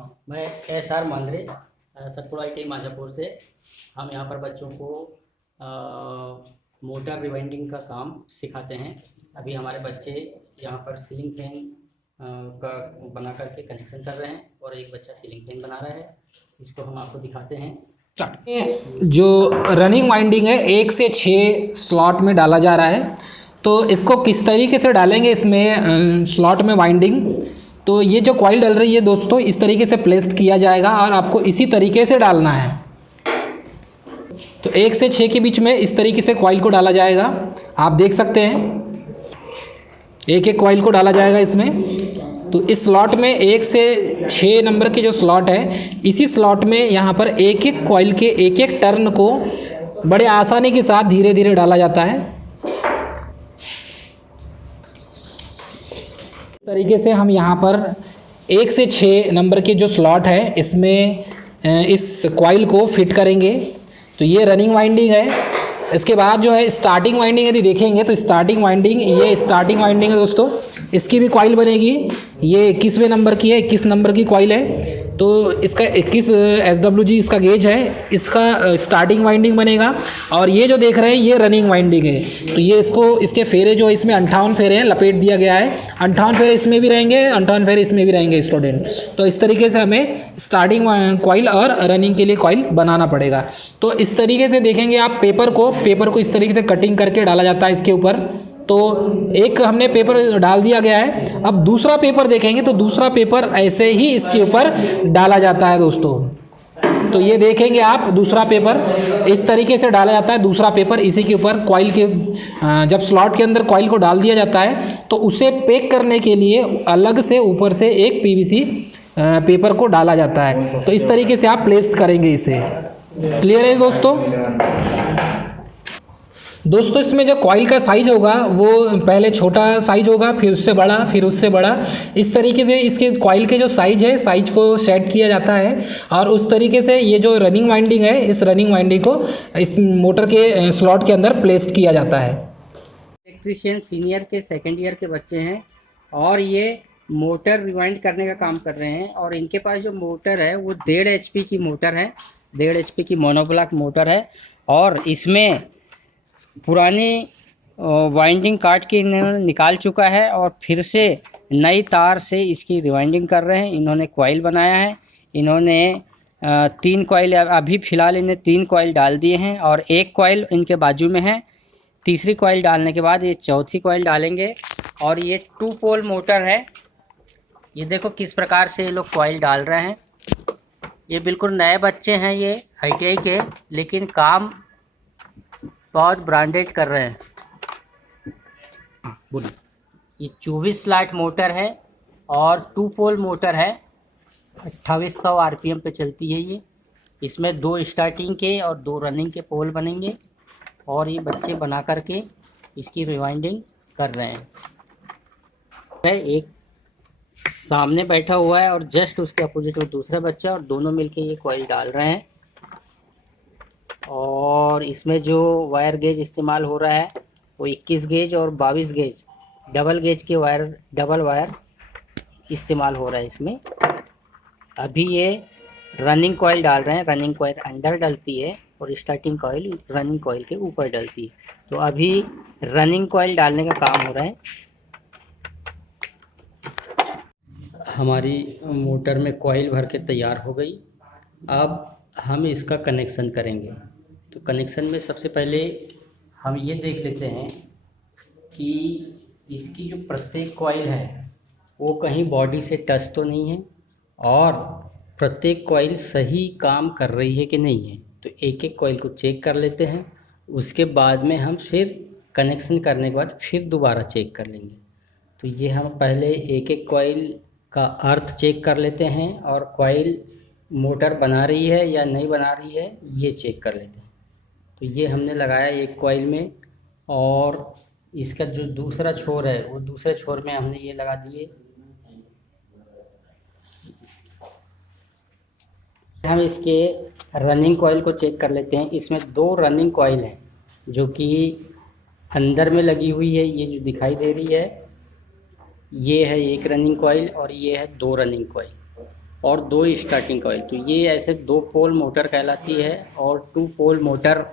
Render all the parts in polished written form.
हाँ, मैं SR Mandrem Satpura ITI Madhapur से। हम यहाँ पर बच्चों को मोटर रिवाइंडिंग का काम सिखाते हैं। अभी हमारे बच्चे यहाँ पर सीलिंग फैन का बना करके कनेक्शन कर रहे हैं और एक बच्चा सीलिंग फैन बना रहा है। इसको हम आपको दिखाते हैं। जो रनिंग वाइंडिंग है 1 से 6 स्लॉट में डाला जा रहा है। तो इसको किस तरीके से डालेंगे इसमें स्लॉट में वाइंडिंग, तो ये जो कॉइल डल रही है दोस्तों इस तरीके से प्लेस्ड किया जाएगा और आपको इसी तरीके से डालना है। तो 1 से 6 के बीच में इस तरीके से कॉइल को डाला जाएगा। आप देख सकते हैं एक एक कॉइल को डाला जाएगा इसमें। तो इस स्लॉट में 1 से 6 नंबर के जो स्लॉट है, इसी स्लॉट में यहाँ पर एक एक कॉइल के एक एक टर्न को बड़े आसानी के साथ धीरे धीरे डाला जाता है। इस तरीके से हम यहाँ पर 1 से 6 नंबर के जो स्लॉट है इसमें इस कॉइल को फिट करेंगे। तो ये रनिंग वाइंडिंग है। इसके बाद जो है स्टार्टिंग वाइंडिंग यदि देखेंगे तो स्टार्टिंग वाइंडिंग, ये स्टार्टिंग वाइंडिंग है दोस्तों। इसकी भी कॉइल बनेगी। ये 21वें नंबर की है, 21 नंबर की कॉइल है। तो इसका 21 SWG इसका गेज है, इसका स्टार्टिंग वाइंडिंग बनेगा। और ये जो देख रहे हैं ये रनिंग वाइंडिंग है। तो ये इसके फेरे जो इसमें 58 फेरे हैं, लपेट दिया गया है। 58 फेरे इसमें भी रहेंगे, 58 फेरे इसमें भी रहेंगे स्टूडेंट। तो इस तरीके से हमें स्टार्टिंग कॉइल और रनिंग के लिए कॉइल बनाना पड़ेगा। तो इस तरीके से देखेंगे आप पेपर को इस तरीके से कटिंग करके डाला जाता है इसके ऊपर। तो एक हमने पेपर डाल दिया गया है। अब दूसरा पेपर देखेंगे तो दूसरा पेपर ऐसे ही इसके ऊपर डाला जाता है दोस्तों। तो ये देखेंगे आप, दूसरा पेपर इस तरीके से डाला जाता है। दूसरा पेपर इसी के ऊपर कॉइल के जब स्लॉट के अंदर कॉइल को डाल दिया जाता है तो उसे पैक करने के लिए अलग से ऊपर से एक PVC पेपर को डाला जाता है। तो इस तरीके से आप प्लेस करेंगे इसे। क्लियर है दोस्तों? दोस्तों इसमें जो कॉइल का साइज होगा वो पहले छोटा साइज होगा, फिर उससे बड़ा, फिर उससे बड़ा। इस तरीके से इसके कॉइल के जो साइज है, साइज को सेट किया जाता है। और उस तरीके से ये जो रनिंग वाइंडिंग है, इस रनिंग वाइंडिंग को इस मोटर के स्लॉट के अंदर प्लेस्ड किया जाता है। इलेक्ट्रीशियन सीनियर के 2nd ईयर के बच्चे हैं और ये मोटर रिवाइंड करने का काम कर रहे हैं। और इनके पास जो मोटर है वो 1.5 HP की मोटर है, 1.5 HP की मोनोब्लॉक मोटर है। और इसमें पुरानी वाइंडिंग काट के इन्होंने निकाल चुका है और फिर से नई तार से इसकी रिवाइंडिंग कर रहे हैं। इन्होंने कॉइल बनाया है। इन्होंने 3 कॉइल, अभी फ़िलहाल इन्हें 3 कॉइल डाल दिए हैं और एक कॉइल इनके बाजू में है। तीसरी कॉइल डालने के बाद ये चौथी कॉइल डालेंगे। और ये 2 पोल मोटर है। ये देखो किस प्रकार से ये लोग कॉइल डाल रहे हैं। ये बिल्कुल नए बच्चे हैं ये ITI के, लेकिन काम बहुत ब्रांडेड कर रहे हैं। बोलिए। ये 24 स्लॉट मोटर है और 2 पोल मोटर है। 2800 RPM पे चलती है ये। इसमें 2 स्टार्टिंग के और 2 रनिंग के पोल बनेंगे और ये बच्चे बना करके इसकी रिवाइंडिंग कर रहे हैं। एक सामने बैठा हुआ है और जस्ट उसके अपोजिट में दूसरा बच्चा, और दोनों मिलके ये कॉइल डाल रहे हैं। और इसमें जो वायर गेज इस्तेमाल हो रहा है वो 21 गेज और 22 गेज डबल गेज के वायर, डबल वायर इस्तेमाल हो रहा है इसमें। अभी ये रनिंग कॉइल डाल रहे हैं। रनिंग कॉइल अंदर डलती है और स्टार्टिंग कॉइल रनिंग कॉइल के ऊपर डलती है। तो अभी रनिंग कॉइल डालने का काम हो रहा है। हमारी मोटर में कॉइल भर के तैयार हो गई। अब हम इसका कनेक्शन करेंगे। तो कनेक्शन में सबसे पहले हम ये देख लेते हैं कि इसकी जो प्रत्येक कॉइल है वो कहीं बॉडी से टच तो नहीं है और प्रत्येक कॉइल सही काम कर रही है कि नहीं है। तो एक एक कॉइल को चेक कर लेते हैं। उसके बाद में हम फिर कनेक्शन करने के बाद फिर दोबारा चेक कर लेंगे। तो ये हम पहले एक एक कॉइल का अर्थ चेक कर लेते हैं और कॉइल मोटर बना रही है या नहीं बना रही है ये चेक कर लेते हैं। तो ये हमने लगाया एक कॉइल में और इसका जो दूसरा छोर है वो दूसरे छोर में हमने ये लगा दिए। हम इसके रनिंग कॉइल को चेक कर लेते हैं। इसमें 2 रनिंग कॉइल हैं जो कि अंदर में लगी हुई है। ये जो दिखाई दे रही है ये है एक रनिंग कॉइल और ये है 2 रनिंग कॉइल। और 2 स्टार्टिंग कॉइल। तो ये ऐसे 2 पोल मोटर कहलाती है। और 2 पोल मोटर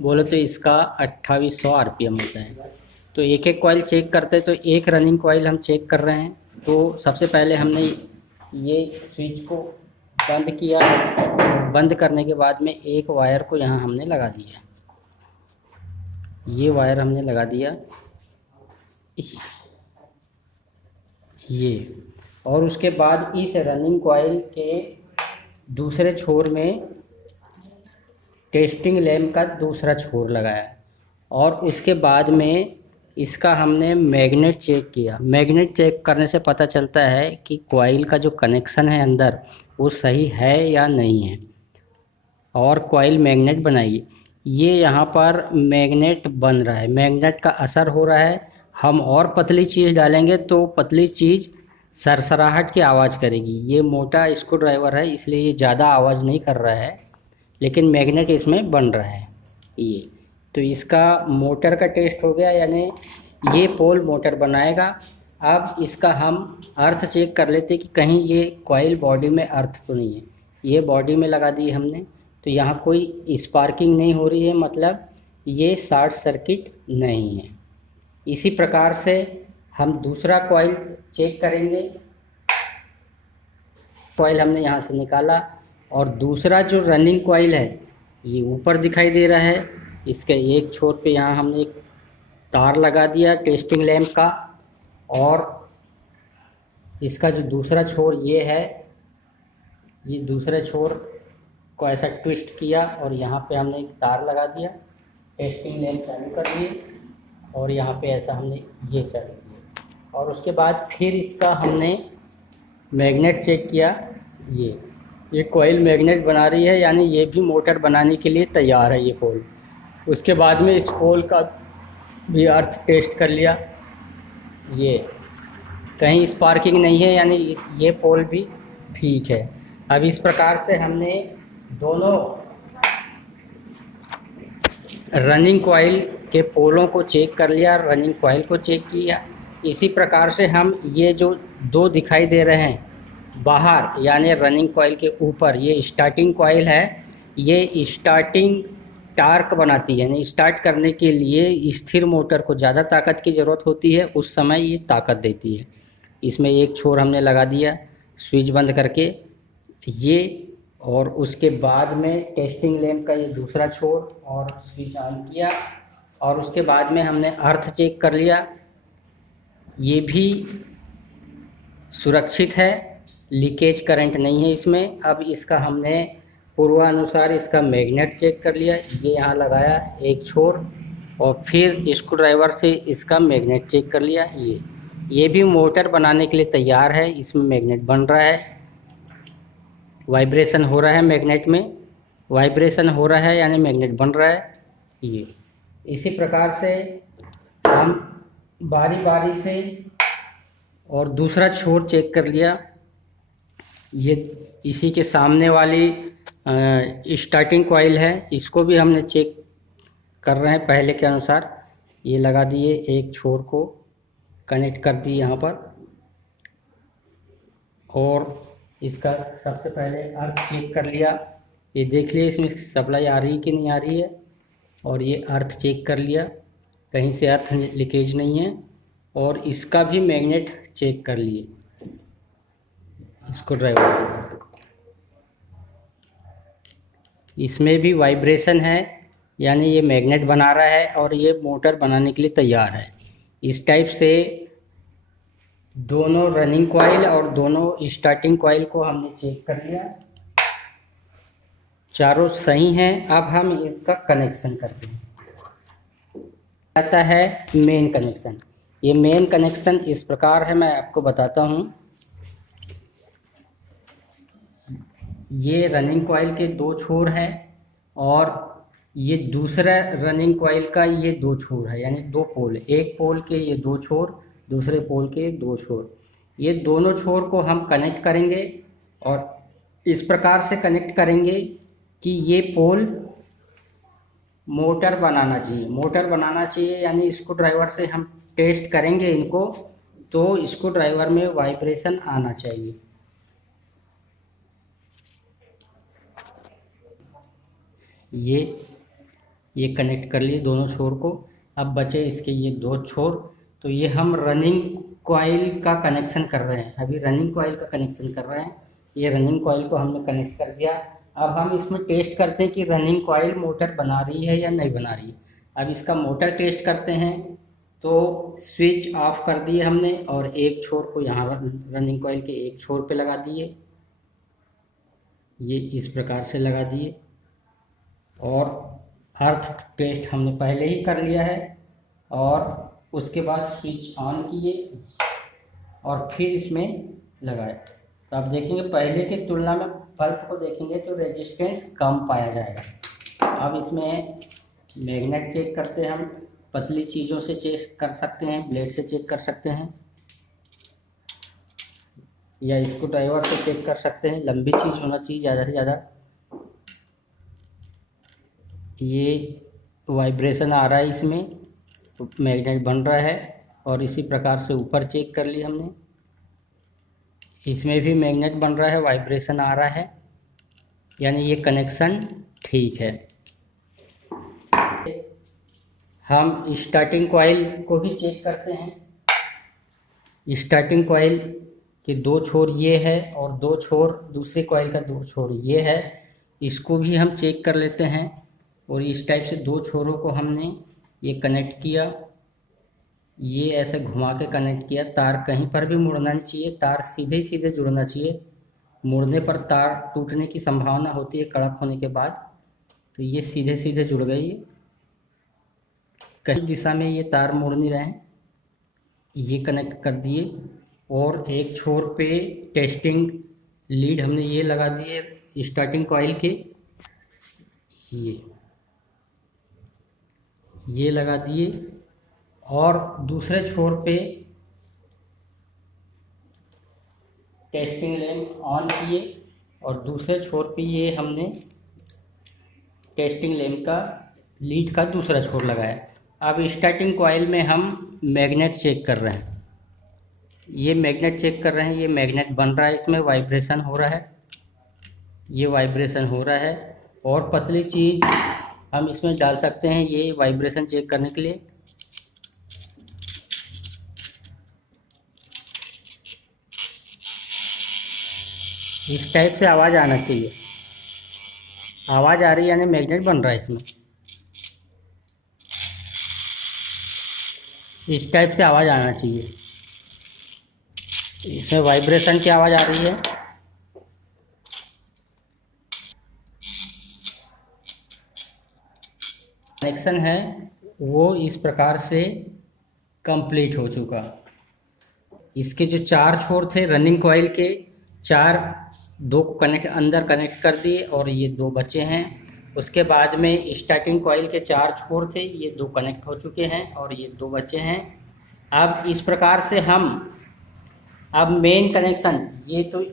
बोले तो इसका 2800 आरपीएम होता है। तो एक एक कॉइल चेक करते, तो एक रनिंग कॉइल हम चेक कर रहे हैं। तो सबसे पहले हमने ये स्विच को बंद किया। बंद करने के बाद में एक वायर को यहाँ हमने लगा दिया, ये वायर हमने लगा दिया ये। और उसके बाद इस रनिंग कॉइल के दूसरे छोर में टेस्टिंग लैंप का दूसरा छोर लगाया। और उसके बाद में इसका हमने मैग्नेट चेक किया। मैग्नेट चेक करने से पता चलता है कि कॉइल का जो कनेक्शन है अंदर वो सही है या नहीं है। और कॉइल मैग्नेट बनाइए, ये यहाँ पर मैग्नेट बन रहा है, मैग्नेट का असर हो रहा है। हम और पतली चीज़ डालेंगे तो पतली चीज़ सरसराहट की आवाज़ करेगी। ये मोटा स्क्रू ड्राइवर है इसलिए ये ज़्यादा आवाज़ नहीं कर रहा है, लेकिन मैग्नेट इसमें बन रहा है ये। तो इसका मोटर का टेस्ट हो गया, यानी ये पोल मोटर बनाएगा। अब इसका हम अर्थ चेक कर लेते कि कहीं ये कॉइल बॉडी में अर्थ तो नहीं है। ये बॉडी में लगा दी हमने, तो यहाँ कोई स्पार्किंग नहीं हो रही है, मतलब ये शॉर्ट सर्किट नहीं है। इसी प्रकार से हम दूसरा कॉइल चेक करेंगे। कॉइल हमने यहाँ से निकाला और दूसरा जो रनिंग कॉइल है ये ऊपर दिखाई दे रहा है। इसके एक छोर पे यहाँ हमने एक तार लगा दिया टेस्टिंग लैंप का। और इसका जो दूसरा छोर ये है, ये दूसरे छोर को ऐसा ट्विस्ट किया और यहाँ पे हमने एक तार लगा दिया, टेस्टिंग लैंप चालू कर दिए और यहाँ पे ऐसा हमने ये चालू किया। और उसके बाद फिर इसका हमने मैग्नेट चेक किया। ये कॉइल मैग्नेट बना रही है, यानी ये भी मोटर बनाने के लिए तैयार है ये पोल। उसके बाद में इस पोल का भी अर्थ टेस्ट कर लिया, ये कहीं स्पार्किंग नहीं है, यानी ये पोल भी ठीक है। अब इस प्रकार से हमने दोनों रनिंग कॉइल के पोलों को चेक कर लिया, रनिंग कॉइल को चेक किया। इसी प्रकार से हम ये जो 2 दिखाई दे रहे हैं बाहर, यानी रनिंग कॉइल के ऊपर, ये स्टार्टिंग कॉइल है। ये स्टार्टिंग टार्क बनाती है, यानी स्टार्ट करने के लिए स्थिर मोटर को ज़्यादा ताकत की ज़रूरत होती है, उस समय ये ताकत देती है। इसमें एक छोर हमने लगा दिया स्विच बंद करके ये, और उसके बाद में टेस्टिंग लैंप का ये दूसरा छोर और स्विच ऑन किया। और उसके बाद में हमने अर्थ चेक कर लिया, ये भी सुरक्षित है, लीकेज करंट नहीं है इसमें। अब इसका हमने पूर्वानुसार इसका मैग्नेट चेक कर लिया, ये यहाँ लगाया एक छोर, और फिर स्क्रू ड्राइवर से इसका मैग्नेट चेक कर लिया। ये भी मोटर बनाने के लिए तैयार है, इसमें मैग्नेट बन रहा है, वाइब्रेशन हो रहा है मैग्नेट में, वाइब्रेशन हो रहा है यानी मैग्नेट बन रहा है ये। इसी प्रकार से हम बारी बारी से, और दूसरा छोर चेक कर लिया, ये इसी के सामने वाली स्टार्टिंग कॉइल है, इसको भी हमने चेक कर रहे हैं पहले के अनुसार। ये लगा दिए, एक छोर को कनेक्ट कर दिए यहाँ पर, और इसका सबसे पहले अर्थ चेक कर लिया। ये देख लिए इसमें सप्लाई आ रही कि नहीं आ रही है, और ये अर्थ चेक कर लिया, कहीं से अर्थ लीकेज नहीं है। और इसका भी मैग्नेट चेक कर लिए स्क्रू ड्राइवर, इसमें भी वाइब्रेशन है, यानी ये मैग्नेट बना रहा है और ये मोटर बनाने के लिए तैयार है। इस टाइप से दोनों रनिंग कॉइल और दोनों स्टार्टिंग कॉइल को हमने चेक कर लिया, चारों सही हैं। अब हम इसका कनेक्शन करते हैं। आता है मेन कनेक्शन। ये मेन कनेक्शन इस प्रकार है, मैं आपको बताता हूँ। ये रनिंग कॉइल के 2 छोर हैं और ये दूसरा रनिंग कॉइल का ये 2 छोर है, यानी 2 पोल, एक पोल के ये 2 छोर, दूसरे पोल के 2 छोर। ये दोनों छोर को हम कनेक्ट करेंगे और इस प्रकार से कनेक्ट करेंगे कि ये पोल मोटर बनाना चाहिए। मोटर बनाना चाहिए यानी स्क्रू ड्राइवर से हम टेस्ट करेंगे इनको, तो स्क्रू ड्राइवर में वाइब्रेशन आना चाहिए। ये कनेक्ट कर लिए दोनों छोर को। अब बचे इसके ये दो छोर, तो ये हम रनिंग कॉइल का कनेक्शन कर रहे हैं। अभी रनिंग कॉइल का कनेक्शन कर रहे हैं। ये रनिंग कॉइल को हमने कनेक्ट कर दिया। अब हम इसमें टेस्ट करते हैं कि रनिंग कॉइल मोटर बना रही है या नहीं बना रही है। अब इसका मोटर टेस्ट करते हैं। तो स्विच ऑफ कर दिए हमने और एक छोर को यहाँ रनिंग कॉइल के एक छोर पे लगा दिए, ये इस प्रकार से लगा दिए। और अर्थ टेस्ट हमने पहले ही कर लिया है। और उसके बाद स्विच ऑन किए और फिर इसमें लगाए। तो आप देखेंगे पहले की तुलना में बल्ब को देखेंगे तो रेजिस्टेंस कम पाया जाएगा। अब इसमें मैग्नेट चेक करते हैं हम। पतली चीज़ों से चेक कर सकते हैं, ब्लेड से चेक कर सकते हैं, या स्क्रू ड्राइवर से चेक कर सकते हैं। लंबी चीज़ होना चाहिए ज़्यादा से ज़्यादा। ये वाइब्रेशन आ रहा है, इसमें तो मैग्नेट बन रहा है। और इसी प्रकार से ऊपर चेक कर लिया हमने, इसमें भी मैग्नेट बन रहा है, वाइब्रेशन आ रहा है, यानी ये कनेक्शन ठीक है। हम स्टार्टिंग कॉइल को भी चेक करते हैं। स्टार्टिंग कॉइल के दो छोर ये है और दो छोर दूसरे कॉइल का दो छोर ये है, इसको भी हम चेक कर लेते हैं। और इस टाइप से दो छोरों को हमने ये कनेक्ट किया, ये ऐसे घुमा के कनेक्ट किया। तार कहीं पर भी मुड़ना नहीं चाहिए, तार सीधे सीधे जुड़ना चाहिए। मुड़ने पर तार टूटने की संभावना होती है कड़क होने के बाद। तो ये सीधे सीधे जुड़ गई, कहीं दिशा में ये तार मुड़ नहीं रहे हैं। ये कनेक्ट कर दिए और एक छोर पे टेस्टिंग लीड हमने ये लगा दिए स्टार्टिंग कॉइल के, ये लगा दिए। और दूसरे छोर पे टेस्टिंग लैंप ऑन किए और दूसरे छोर पे ये हमने टेस्टिंग लैंप का लीड का दूसरा छोर लगाया। अब स्टार्टिंग कॉइल में हम मैग्नेट चेक कर रहे हैं। ये मैग्नेट चेक कर रहे हैं, ये मैग्नेट बन रहा है, इसमें वाइब्रेशन हो रहा है, ये वाइब्रेशन हो रहा है। और पतली चीज़ हम इसमें डाल सकते हैं ये वाइब्रेशन चेक करने के लिए। इस टाइप से आवाज़ आना चाहिए। आवाज़ आ रही है यानी मैग्नेट बन रहा है इसमें। इस टाइप से आवाज़ आना चाहिए। इसमें वाइब्रेशन की आवाज़ आ रही है। कनेक्शन है वो इस प्रकार से कंप्लीट हो चुका। इसके जो चार छोर थे रनिंग कॉइल के, चार दो कनेक्ट अंदर कनेक्ट कर दिए और ये दो बचे हैं। उसके बाद में स्टार्टिंग कॉइल के चार छोर थे, ये दो कनेक्ट हो चुके हैं और ये दो बचे हैं। अब इस प्रकार से हम अब मेन कनेक्शन, ये तो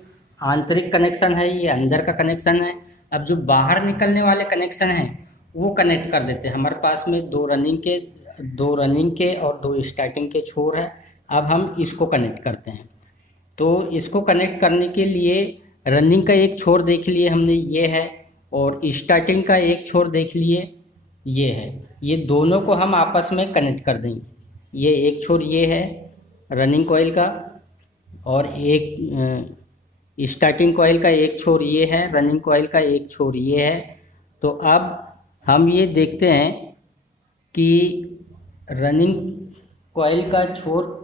आंतरिक कनेक्शन है, ये अंदर का कनेक्शन है। अब जो बाहर निकलने वाले कनेक्शन हैं वो कनेक्ट कर देते हैं। हमारे पास में दो रनिंग के और दो स्टार्टिंग के छोर है। अब हम इसको कनेक्ट करते हैं। तो इसको कनेक्ट करने के लिए रनिंग का एक छोर देख लिए हमने, ये है, और स्टार्टिंग का एक छोर देख लिए, ये है। ये दोनों को हम आपस में कनेक्ट कर देंगे। ये एक छोर ये है रनिंग कॉइल का और एक स्टार्टिंग कॉइल का एक छोर ये है, रनिंग कॉइल का एक छोर ये है। तो अब हम ये देखते हैं कि रनिंग कॉइल का छोर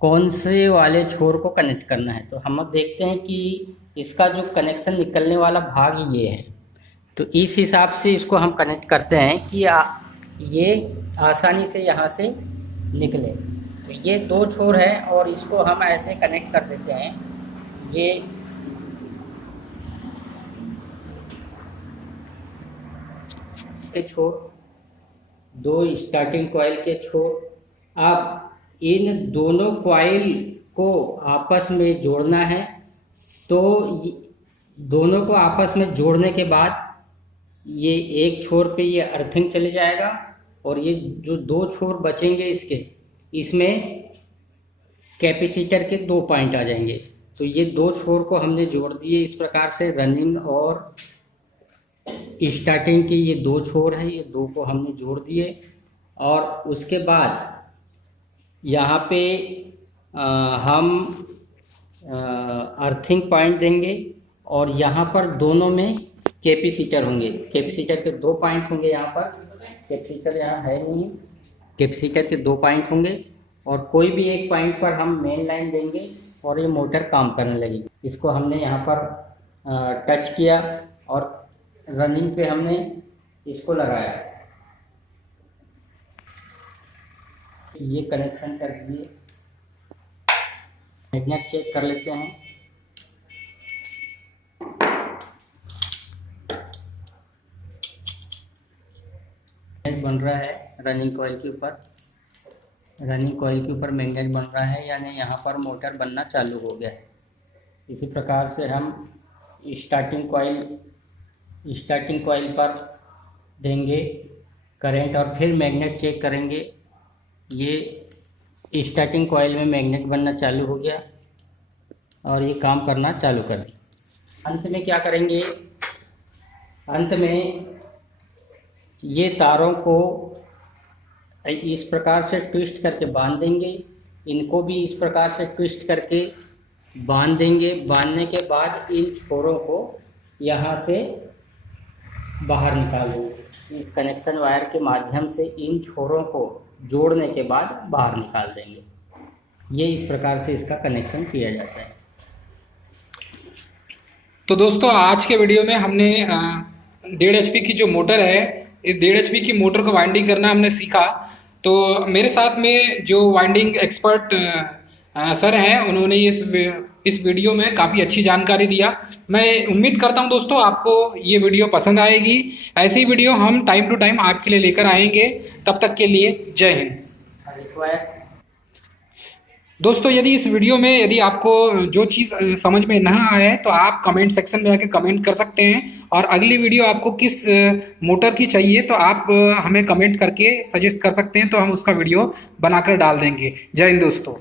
कौन से वाले छोर को कनेक्ट करना है। तो हम अब देखते हैं कि इसका जो कनेक्शन निकलने वाला भाग ये है। तो इस हिसाब से इसको हम कनेक्ट करते हैं कि ये आसानी से यहाँ से निकले। तो ये दो छोर है और इसको हम ऐसे कनेक्ट कर देते हैं। ये के छोर, दो स्टार्टिंग कॉइल के छोर। अब इन दोनों कॉइल को आपस में जोड़ना है। तो दोनों को आपस में जोड़ने के बाद ये एक छोर पे ये अर्थिंग चले जाएगा और ये जो दो छोर बचेंगे इसके, इसमें कैपेसिटर के दो पॉइंट आ जाएंगे। तो ये दो छोर को हमने जोड़ दिए इस प्रकार से, रनिंग और स्टार्टिंग की ये 2 छोर है, ये 2 को हमने जोड़ दिए और उसके बाद यहाँ पे हम अर्थिंग पॉइंट देंगे और यहाँ पर दोनों में कैपेसिटर होंगे। कैपेसिटर के 2 पॉइंट होंगे यहाँ पर, कैपेसिटर यहाँ है नहीं, कैपेसिटर के 2 पॉइंट होंगे और कोई भी एक पॉइंट पर हम मेन लाइन देंगे और ये मोटर काम करने लगेगी। इसको हमने यहाँ पर टच किया और रनिंग पे हमने इसको लगाया। ये कनेक्शन कर दिए। मैग्नेट चेक कर लेते हैं। मैग्नेट बन रहा है रनिंग कॉइल के ऊपर, रनिंग कॉइल के ऊपर मैग्नेट बन रहा है, यानी यहाँ पर मोटर बनना चालू हो गया है। इसी प्रकार से हम स्टार्टिंग कॉइल पर देंगे करंट और फिर मैग्नेट चेक करेंगे। ये स्टार्टिंग कॉइल में मैग्नेट बनना चालू हो गया और ये काम करना चालू कर दिया। अंत में क्या करेंगे, अंत में ये तारों को इस प्रकार से ट्विस्ट करके बांध देंगे, इनको भी इस प्रकार से ट्विस्ट करके बांध देंगे। बांधने के बाद इन छोरों को यहाँ से बाहर निकाल देंगे। इस कनेक्शन वायर के माध्यम से इन छोरों को जोड़ने के बाद बाहर निकाल देंगे। ये इस प्रकार से इसका कनेक्शन किया जाता है। तो दोस्तों आज के वीडियो में हमने 1.5 HP की जो मोटर है, इस 1.5 HP की मोटर को वाइंडिंग करना हमने सीखा। तो मेरे साथ में जो वाइंडिंग एक्सपर्ट सर हैं, उन्होंने इस वीडियो में काफ़ी अच्छी जानकारी दिया। मैं उम्मीद करता हूं दोस्तों आपको ये वीडियो पसंद आएगी। ऐसी वीडियो हम टाइम टू टाइम आपके लिए लेकर आएंगे। तब तक के लिए जय हिंद। दोस्तों यदि इस वीडियो में यदि आपको जो चीज़ समझ में ना आए तो आप कमेंट सेक्शन में आके कमेंट कर सकते हैं, और अगली वीडियो आपको किस मोटर की चाहिए तो आप हमें कमेंट करके सजेस्ट कर सकते हैं, तो हम उसका वीडियो बनाकर डाल देंगे। जय हिंद दोस्तों।